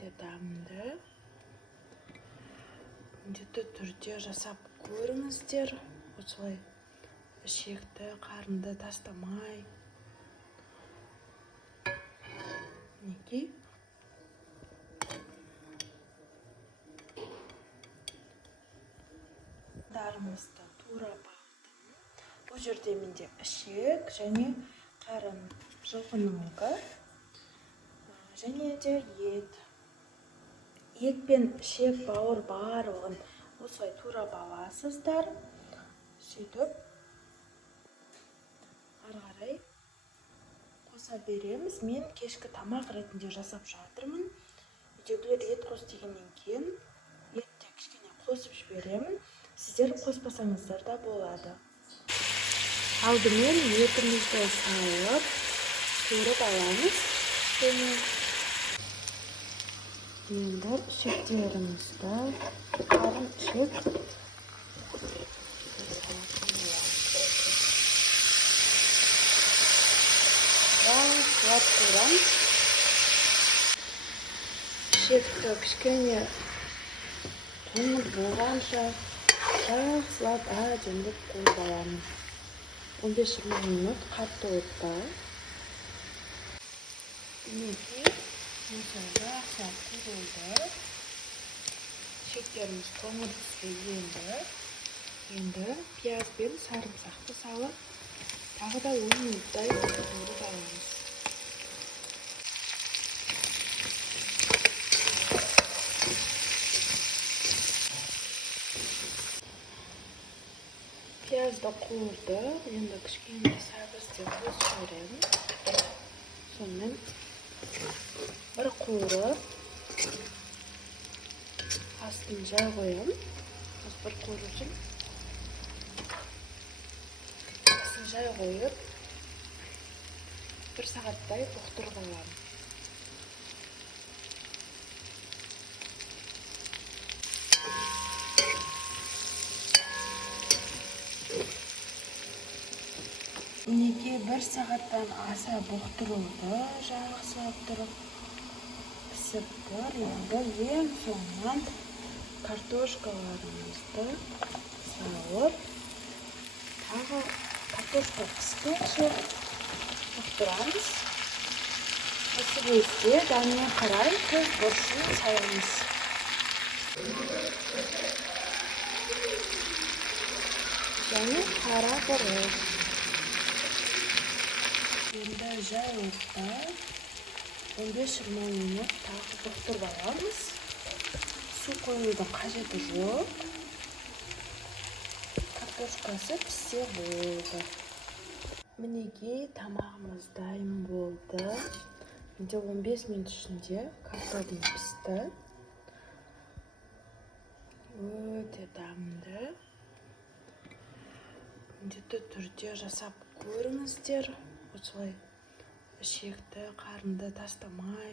Өте дәмді. Міндетті түрде жасап көріңіздер. Осылай ішекті, қарынды тастамай. Мінекей. Дарымызды тура бақтым. Бұл жерде менде ішек және қарын жылқының және де ет. Ет пен ішек, бауыр барлығын осылай тура баласыздар. Сөйтіп ары қарай қоса береміз. Мен кешкі тамақ ретінде жасап жатырмын. Үйдегілер ет қос дегеннен кейін етті кішкене қосып жіберемін. Сіздер қоспасаңыздар да болады. Алдымен етімізді салып, көріп аламыз. Енді ішектерімізді, қарын ішек сылап тұрам. Ішекті кішкене тоңып болғанша жақсылап әдемілеп қойып аламын. 15-20 минут қатты отта. Мінекей осылай жақсылап қойылды. Ішектеріміз тоңып піскен. Енді пияз бен сарымсақты салып, тағы да 10 минуттай қойып аламыз. Пиязды қуырды, енді кішкене сәбізді қосып жіберемін. Сонымен бір қуырып, астын жай қоямын. Осы бір қуырып үшін астын жай қойып, бір сағаттай тоқтырып аламын. Мінекей бір сағаттан аса бұқтырылды, жақсылап тұрып пісіп тұр. Енді ең соңынан картошкаларымызды салып, тағы картошка піскенше бұқтырамыз. Осы кезде дәміне қарай көз бұрышын саламыз. Және қара бұрыш. Енді жай отта 15-20 минут тағы бұқтырып аламыз. Су қоюдың қажеті жоқ. Картошкасы піссе болды. Мінекей тамағымыз дайын болды. Енді 15 минут ішінде картоплем пісті. Өте дәмді. Міндетті түрде жасап көріңіздер. Осылай ішекті, қарынды тастамай.